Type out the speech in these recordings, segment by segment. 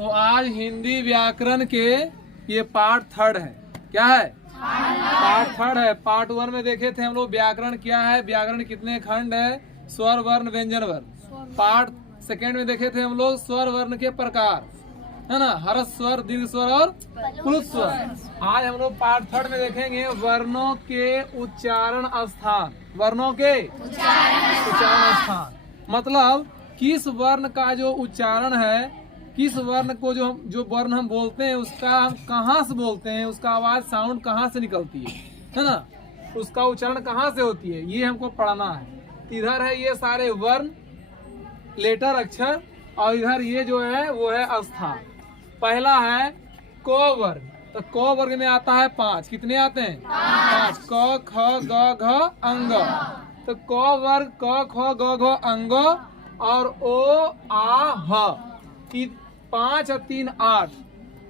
तो आज हिंदी व्याकरण के ये पार्ट थर्ड है। क्या है? पार्ट थर्ड है। पार्ट वन में देखे थे हम लोग व्याकरण क्या है, व्याकरण कितने खंड है, स्वर वर्ण व्यंजन वर्ण। पार्ट सेकेंड में देखे थे हम लोग स्वर वर्ण के प्रकार, है ना, हर्ष स्वर, दीर्घ स्वर और प्लुत स्वर। आज हम लोग पार्ट थर्ड में देखेंगे वर्णों के उच्चारण स्थान। वर्णों के उच्चारण स्थान मतलब किस वर्ण का जो उच्चारण है, किस वर्ण को जो वर्ण हम बोलते हैं उसका हम कहाँ से बोलते हैं, उसका आवाज साउंड कहाँ से निकलती है ना, उसका उच्चारण कहाँ से होती है, ये हमको पढ़ना है। इधर है ये सारे वर्ण, लेटर, अक्षर, और इधर ये जो है वो है स्थान। पहला है क वर्ग। तो क वर्ग में आता है 5। कितने आते हैं? 5। क ख ग घ अंग। तो क वर्ग क ख ग घ अंग और ओ आ ह 5 और 3 8।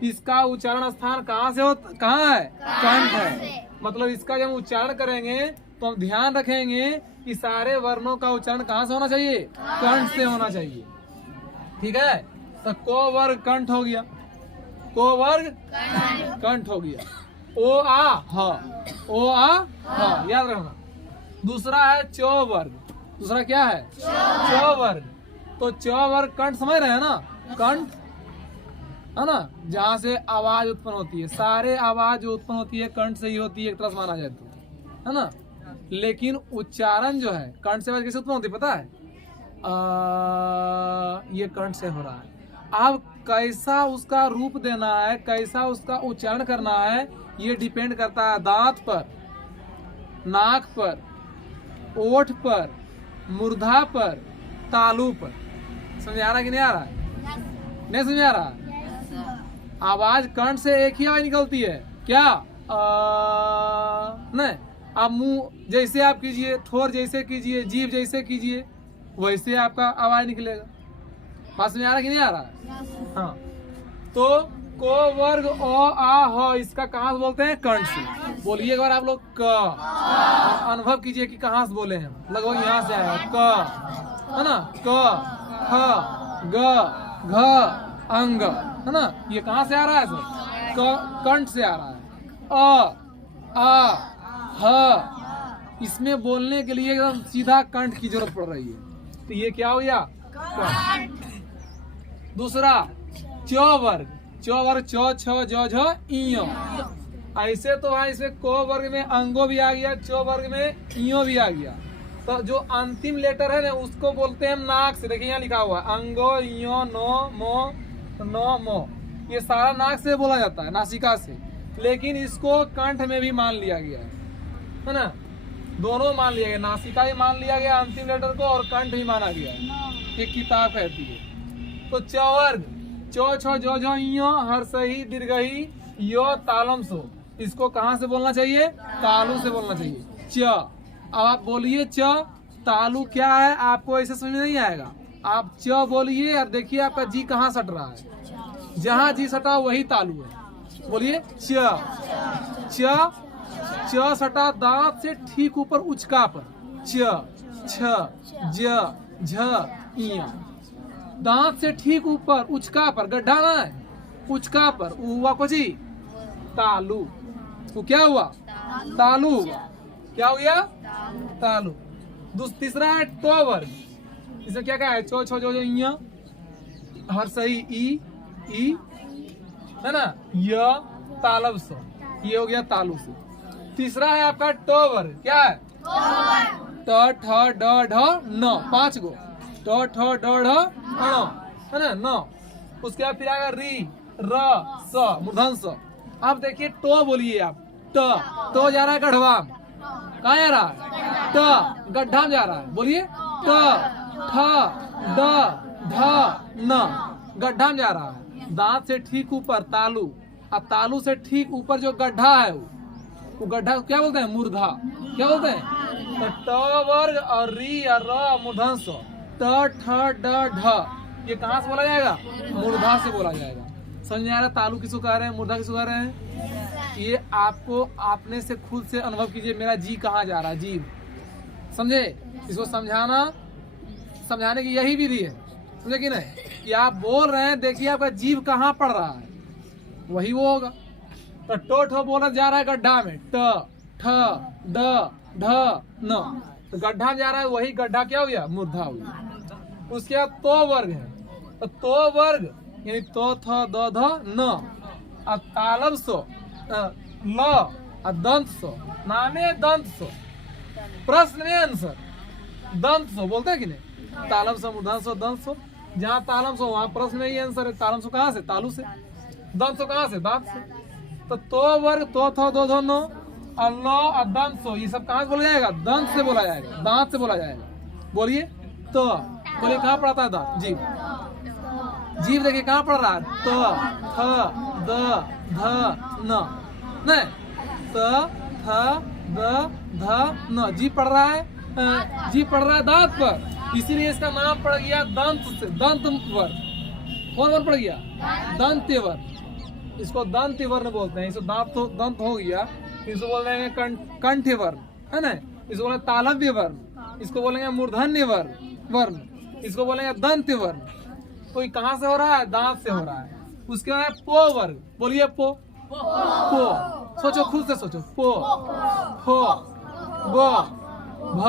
इसका उच्चारण स्थान कहाँ से होता, कहाँ है? कंठ है। मतलब इसका जब उच्चारण करेंगे तो हम ध्यान रखेंगे कि सारे वर्णों का उच्चारण कहाँ से होना चाहिए? कंठ से होना चाहिए। ठीक है। तो को वर्ग कंठ हो गया, को वर्ग कंठ हो गया। ओ आ ह, ओ आ ह, याद रखना। दूसरा है चौ वर्ग। दूसरा क्या है? चौ वर्ग। तो चौ वर्ग कंठ समझ रहे हैं ना, कंठ है ना, जहाँ से आवाज उत्पन्न होती है। सारे आवाज जो उत्पन्न होती है कंठ से ही होती है, एक तरह से माना जाए तो, है ना। लेकिन उच्चारण जो है कंठ से आवाज कैसे उत्पन्न होती है पता है? ये कंठ से हो रहा है। अब कैसा उसका रूप देना है, कैसा उसका उच्चारण करना है, ये डिपेंड करता है दांत पर, नाक पर, ओठ पर, मूर्धा पर, तालू पर। समझ आ रहा कि नहीं आ रहा है? नहीं समझ आ रहा? आवाज कंठ से एक ही आवाज निकलती है। क्या? नहीं। आप मुंह जैसे आप कीजिए, ठोर जैसे कीजिए, जीभ जैसे कीजिए, वैसे आपका आवाज निकलेगा। बात समझ आ रहा कि नहीं आ रहा? हाँ। तो को वर्ग ओ आ ह, इसका कहाँ से बोलते हैं? कंठ से। बोलिए एक बार आप लोग क। अनुभव कीजिए कि कहाँ से बोले हैं। लगभग यहाँ से आया क, है ना, क ख ग घ अंग, है ना। ये कहाँ से आ रहा है सर? कंठ से आ रहा है। अ आ ह, इसमें बोलने के लिए एकदम सीधा कंठ की जरूरत पड़ रही है। तो ये क्या हो गया? दूसरा चौ वर्ग। चौ वर्ग चौ छ ज झ इयो। ऐसे तो है, इसमें को वर्ग में अंगो भी आ गया, चौ वर्ग में इयो भी आ गया। तो जो अंतिम लेटर है ना उसको बोलते हैं नाक से। देखिए यहाँ लिखा हुआ है अंगो इयो नो मो नो मो। ये सारा नाक से बोला जाता है, नासिका से। लेकिन इसको कंठ में भी मान लिया गया है ना। दोनों मान लिया गया, नासिका भी मान लिया गया अंतिम लेटर को, और कंठ भी माना गया है। एक किताब कहती है। तो चौवर्ग चौ छ जो झ इयो हर्षही दीर्घही यो तालम सो। इसको कहाँ से बोलना चाहिए? तालु से बोलना चाहिए। च। अब आप बोलिए च, तालु क्या है आपको ऐसे समझ नहीं आएगा। आप च बोलिए और देखिए आपका जी कहाँ सट रहा है। जहाँ जी सटा वही तालु है। बोलिए च। च च सटा दांत से ठीक ऊपर उचका पर। च छ ज झ इया। दांत से ठीक ऊपर उचका पर, गड्ढा ना है, उचका पर हुआ कोची तालु। वो क्या हुआ? तालु हुआ। क्या हो गया? तालु। तीसरा है टो वर्ग। इसमें क्या क्या है? चो छो जो इया, हर सही ई, है ना, य तालब सो। ये हो गया तालु से। तीसरा है आपका टो वर्ग। क्या है? ट ठ ड ढ न। 5 गो ट ठ ड ढ ण, है ना, न। उसके बाद फिर आएगा री र स मूर्धन स। अब देखिए टो बोलिए आप। तो जा रहा है गढ़वा में। कहाँ जा रहा है? ट गड्ढा में जा रहा है। बोलिए ट ठ ड ढ न, गड्ढा में जा रहा है। दांत से ठीक ऊपर तालु, और तालु से ठीक ऊपर जो गड्ढा है वो गड्ढा क्या बोलते हैं? मूर्धा। क्या बोलते हैं? तो ट वर्ग और री और र मूर्धन स। ट ठ ड ढ ये कहाँ से बोला जाएगा? मूर्धा से बोला जाएगा। समझ में आ रहा? तालु किसको कह रहे हैं, मूर्धा किसको कह रहे हैं? ये आपको आपने से खुद से अनुभव कीजिए, मेरा जी कहाँ जा रहा है, जीव। समझे? इसको समझाना, समझाने की यही विधि है। समझे कि नहीं? कि आप बोल रहे हैं, देखिए आपका जीभ कहाँ पड़ रहा है, वही वो होगा। तो टो ठो बोला जा रहा है गड्ढा में, ट ठ ड ढ न, तो गड्ढा में जा रहा है, वही गड्ढा क्या हो गया, मूर्धा हो गया। उसके बाद तो वर्ग है, तो तो वर्ग यानी तो थ द ध न, और तालब सो ल और दंत सो, नामे दंत सो, प्रश्न में आंसर दंत सो बोलते हैं कि नहीं, तालब सो मूर्धन सो दंत सो, जहाँ तालम सो वहाँ प्रश्न में ही आंसर है। तालम सो कहाँ से, तालु से, दंत सो कहाँ से, दांत से। तो वर्ग तो थ दो धो नो और दंत सो, ये सब कहाँ से बोला जाएगा, दंत से बोला जाएगा, दांत से बोला जाएगा। बोलिए तो, बोलिए कहाँ पड़ता है दांत, जीभ, जीभ देखिए कहाँ पड़ रहा है, तो थ द ध न, नहीं त थ द ध न, जीभ पड़ रहा है, जीभ पड़ रहा है दांत पर, इसीलिए इसका नाम पड़ गया दंत से, दंत वर्ण। कौन वर्ण पड़ गया, दंत वर्ण, इसको दंत वर्ण बोलते हैं। इसको दांत तो दंत हो गया, इसको बोल रहे हैं कंठ वर्ण, है ना, इसको बोलेंगे तालव्य वर्ण, इसको बोलेंगे मूर्धन्य वर्ण, इसको बोलेंगे दंत वर्ण। तो ये कहाँ से हो रहा है, दांत से हो रहा है। उसके बाद पो वर्ग, बोलिए पो, पो, सोचो खुद से सोचो, पो, फो, ब, भ,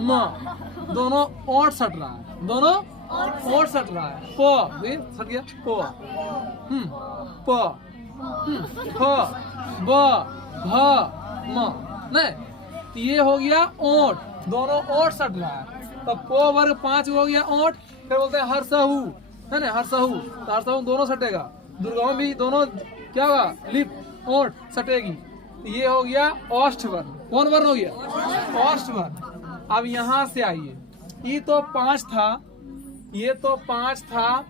म, दोनों ओट सट रहा है, दोनों ओट सट रहा है, पो भी सट गया, पो, प, फ, ब, भ, म, नहीं, ये हो गया ओट, दोनों ओट सट रहा है। तो पो वर्ग 5 हो गया ओट। फिर बोलते हैं हर्षहु, है ना, हर्षहु, तो हर्षहु दोनों सटेगा, दुर्गम भी दोनों क्या होगा, लिप ओट सटेगी। तो ये हो गया ओष्ठ वर्ण। कौन वर्ण हो गया, ओष्ठ वर्ण। अब यहाँ से आइए, ये तो 5 था, ये तो 5 था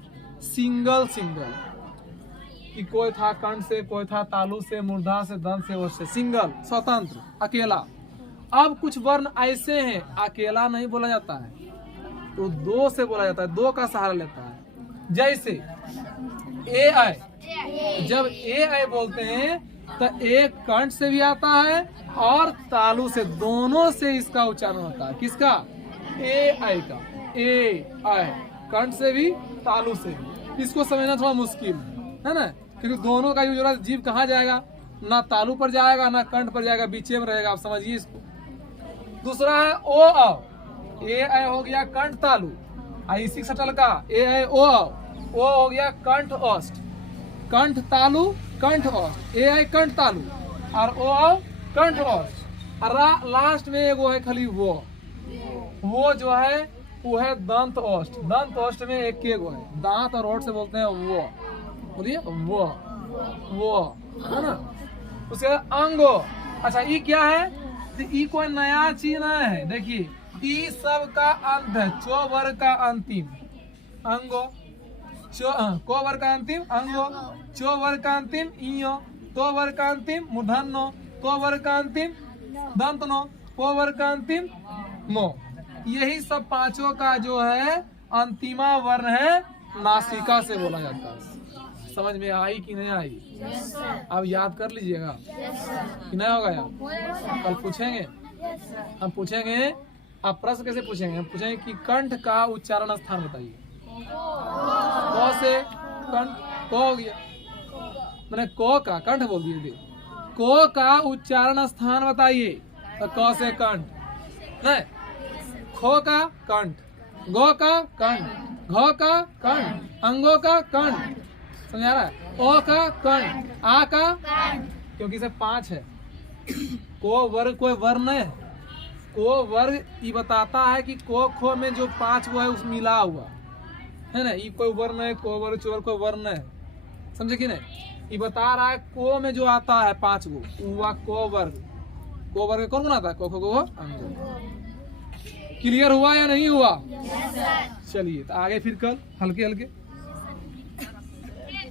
सिंगल सिंगल, कि कोई था कंठ से, कोई था तालु से, मूर्धा से, दंत से, ओष्ठ से, सिंगल स्वतंत्र अकेला। अब कुछ वर्ण ऐसे हैं अकेला नहीं बोला जाता है, तो 2 से बोला जाता है, 2 का सहारा लेता है। जैसे ए आई, जब ए आई बोलते हैं तो एक कंठ से भी आता है और तालु से, दोनों से इसका उच्चारण होता है। किसका, ए आई का, ए आई, कंठ से भी तालु से भी। इसको समझना थोड़ा मुश्किल है ना, क्योंकि दोनों का यूज हो रहा है। जीभ कहाँ जाएगा, ना तालु पर जाएगा ना कंठ पर जाएगा, बीचे में रहेगा, आप समझिए इसको। दूसरा है ओ आओ, ए आई हो गया कंठ तालु, इसी सटल का ए आई ओ आओ, ओ हो गया कंठ ओष्ठ, कंठ तालु कंठ ओष्ठ, ए आई कंठ तालु और ओ आओ कंठ ओष्ठ। और लास्ट में वो है खाली वो जो है वो है दंत ओष्ठ। दंत ओष्ठ में एक के गो है, दांत और ओठ से बोलते हैं वो, बोलिए वो है ना। उसके बाद अंगो, अच्छा ये क्या है, तो ये कोई नया चीज नहीं है। देखिए ई सब का अंत है, चो वर्ग का अंतिम अंगो, को वर्ग का अंतिम अंगो, चो वर्ग का अंतिम इयो, तो वर्ग का अंतिम मूर्धन्यो, तो वर्ग का अंतिम दंतनो, को वर्ग का अंतिम मो। यही सब 5 का जो है अंतिमा वर्ण है, नासिका से बोला जाता है। समझ में आई कि नहीं आई? अब याद कर लीजिएगा कि नहीं होगा याद, कल पूछेंगे, हम पूछेंगे। आप प्रश्न कैसे पूछेंगे, हम पूछेंगे कि कंठ का उच्चारण स्थान बताइए। क से कंठ, क हो गया, मैंने क का कंठ बोल दिए, क का उच्चारण स्थान बताइए, तो क से कंठ, नहीं, खो का कंठ, गो का कंठ, घ का कंठ, अंगों का कंठ, समझा रहा है, ओ का कंठ, आ का कंठ, क्योंकि इसे 5 है। को वर्ग कोई वर्ण है, को वर्ग ये बताता है कि को खो में जो 5 वो है उस मिला हुआ है ना, ये कोई वर्ण है, को वर्ग चोर कोई वर्ण है, समझे कि नहीं। ये बता रहा है को में जो आता है 5 गो हुआ को वर्ग। को वर्ग कौन बनाता है, को खो गो। क्लियर हुआ या नहीं हुआ? चलिए तो आगे फिर कल हल्के हल्के